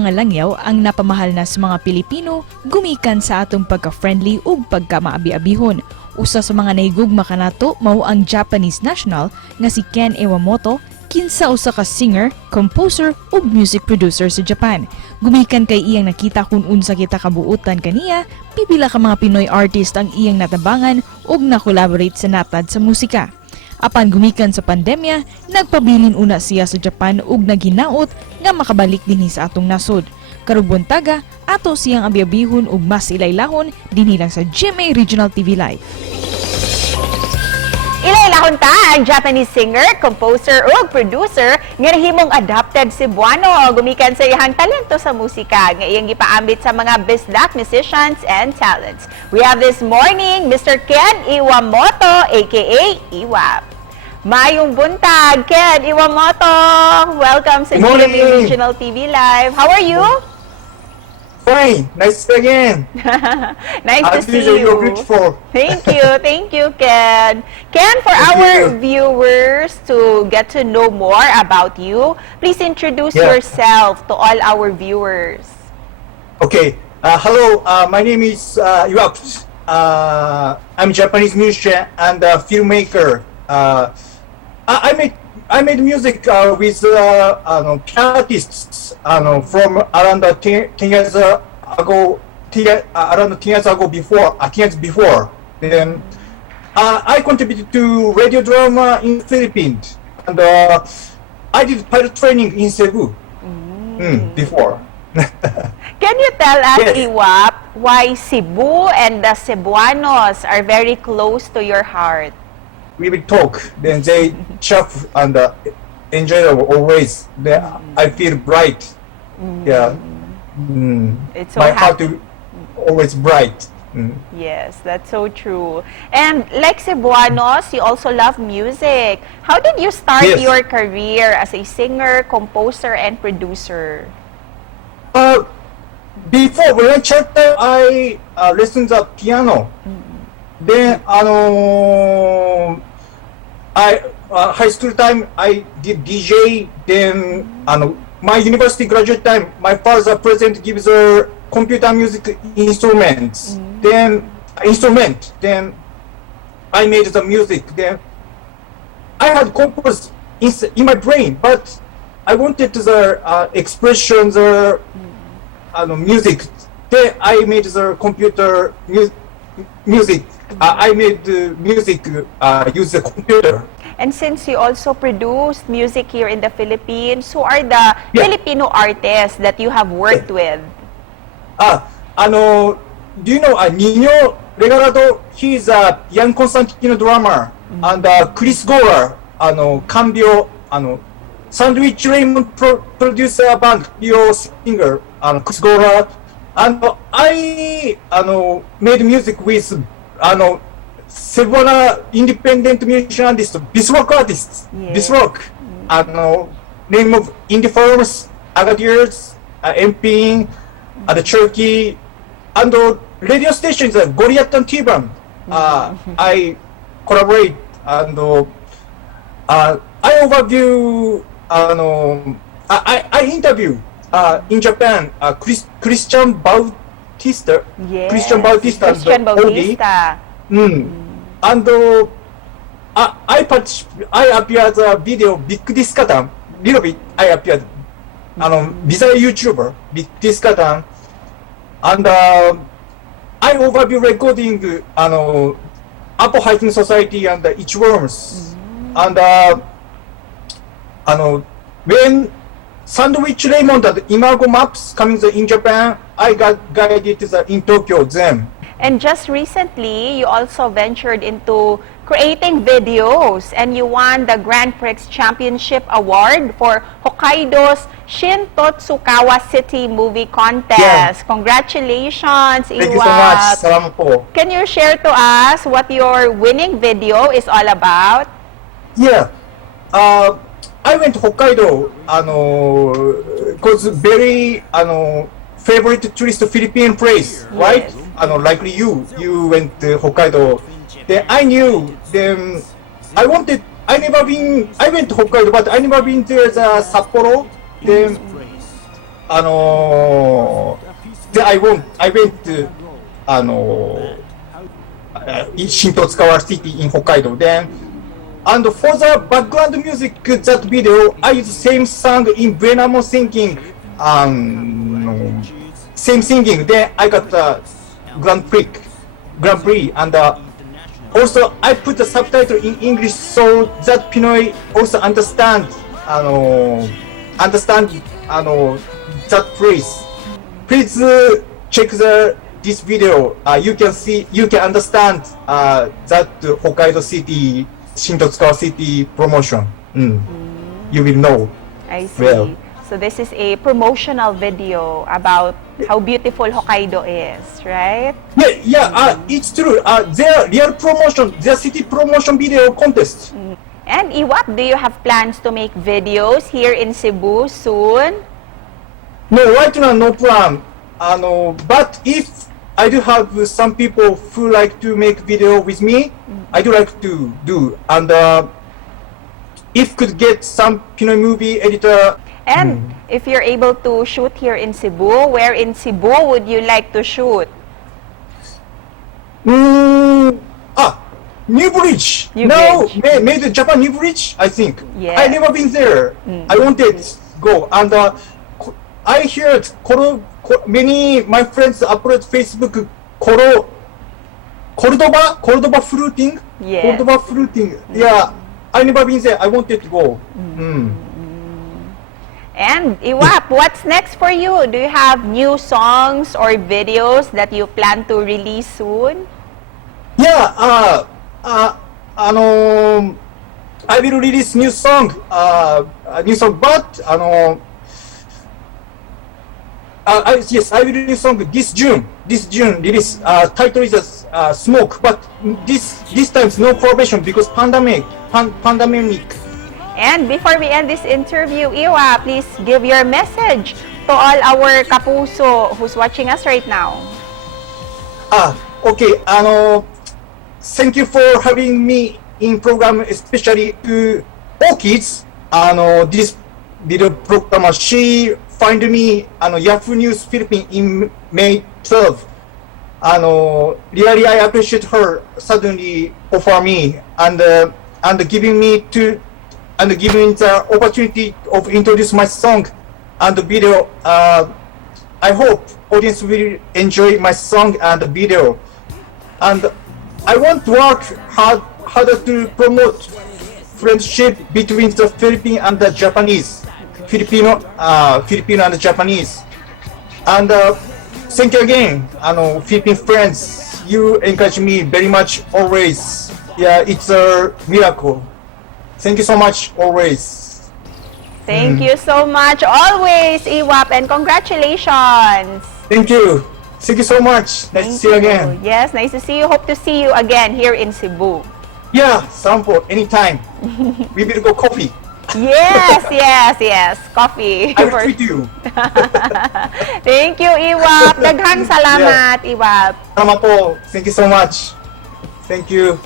mga langyaw ang napamahal na sa mga Pilipino gumikan sa atong pagka-friendly ug pagka-maabi-abihon. Usa sa mga nahigugma kanato mao ang Japanese national nga si Ken Iwamoto, kinsa usa ka singer, composer ug music producer sa Japan. Gumikan kay iyang nakita kung unsa kita kabuutan kaniya, pipila ka mga Pinoy artist ang iyang natabangan ug na-collaborate sa natad sa musika. Apan gumikan sa pandemya, nagpabilin una siya sa Japan ug naghinaot nga makabalik dinhi sa atong nasod. Karong buntaga, ato siyang abiyabihon ug mas ilaylahon dinhi lang sa GMA Regional TV Live. Ilaylahon ta ang Japanese singer, composer ug producer nga nahimong adopted Cebuano gumikan sa iyang talento sa musika nga iyang gipaambit sa mga bisdak musicians and talents. We have this morning Mr. Ken Iwamoto aka Iwap. Mayong buntag, Ken Iwamoto. Welcome sa GMA Regional TV Live. How are you? Fine. Nice to again. Nice to see you. You're beautiful. Thank you, Ken. Ken, for our viewers to get to know more about you, please introduce yourself to all our viewers. Okay. Hello. My name is Iwap. I'm a Japanese musician and filmmaker. I made music with piano artists from around 10 years ago. Around 10 years ago before 10 years before. Then I contributed to radio drama in Philippines, and I did pilot training in Cebu before. Can you tell us, Iwap, why Cebu and the Cebuanos are very close to your heart? We will talk, then they chat and enjoyable always. Then I feel bright. It's so my happy. heart is always bright. Yes, that's so true. And like Cebuanos, you also love music. How did you start your career as a singer, composer, and producer? Before when I checked, I listened the piano. Then high school time I did DJ. Then my university graduate time, my father present gives her computer music instruments. Then I made the music. Then I had composed in my brain, but I wanted the expressions, music. Then I made the computer music. I made the music use the computer. And since you also produced music here in the Philippines, who are the Filipino artists that you have worked with? Do you know Nino Regalado? He's a young Constantino drummer, and Chris Gorer, Cambio, Sandwich Raymond producer band, Yo singer, Chris Gorer, and I made music with several independent musician artists, Bisrock artists, Bisrock, name of indie firms, Agadiers, MP, the Cherokee, and radio stations, Goliath and T-Band. I collaborate and I overview, I interview in Japan Christian Bautista. Yes, Christian Bautista. Christian Bautista. And I appeared the video Big Discatan. Little bit I appeared. Visa YouTuber Big Discatan. And I overview recording Apple Hiking Society and Itch Worms. And when Sandwich Raymond and Imago Maps coming in Japan, I got guided in Tokyo then. And just recently, you also ventured into creating videos and you won the Grand Prix Championship Award for Hokkaido's Shintotsukawa City Movie Contest. Congratulations, Iwap. Thank you so much. Salamat po. Can you share to us what your winning video is all about? Yeah. I went to Hokkaido, because very favorite tourist Philippine place, right? Likely you went to Hokkaido. Then I knew. Then I went to Hokkaido, but I never been to the Sapporo. Then then I went to, in Shintotsukawa city in Hokkaido. Then, and for the background music, that video, I use same song in Venamo singing, same singing. Then I got the Grand Prix, and also I put the subtitle in English so that Pinoy also understand that phrase. Please check this video. You can understand that Hokkaido City, Shintotsukawa City promotion. You will know. I see. Well. So this is a promotional video about how beautiful Hokkaido is, right? It's true. Their city promotion video contest. And Iwap, do you have plans to make videos here in Cebu soon? No, right now no plan. But if I do have some people who like to make video with me, I do like to do. And if could get some Pinoy movie editor. And if you're able to shoot here in Cebu, where in Cebu would you like to shoot? New Bridge. Made Japan New Bridge, I think. Yes. I never been there. I wanted to go. And I heard many my friends upload Facebook Cordoba fruiting. Yes. Cordoba fruiting. Yeah, I never been there. I wanted to go. And Iwap, what's next for you? Do you have new songs or videos that you plan to release soon? Yeah, I will release new song, but yes, I will release song this June. Release title is Smoke, but this time no probation because pandemic. And before we end this interview, Iwa, please give your message to all our kapuso who's watching us right now. Okay. Thank you for having me in program, especially to all kids. This video program, she find me Yahoo News Philippines in May 12. Really I appreciate her suddenly offer me and giving the opportunity of introduce my song and the video. I hope audience will enjoy my song and the video. And I want to work harder to promote friendship between the Philippine and the Japanese, Filipino and Japanese. And thank you again, Philippine friends. You encourage me very much always. Yeah, it's a miracle. Thank you so much always. Thank you so much always, Iwap, and congratulations. Thank you. Thank you so much. Nice to see you again. Yes, nice to see you. Hope to see you again here in Cebu. Yeah, sample anytime. We will go coffee. Yes. Coffee. I will treat you. Thank you, Iwap. Daghang salamat, Iwap. Salamat po. Thank you so much. Thank you.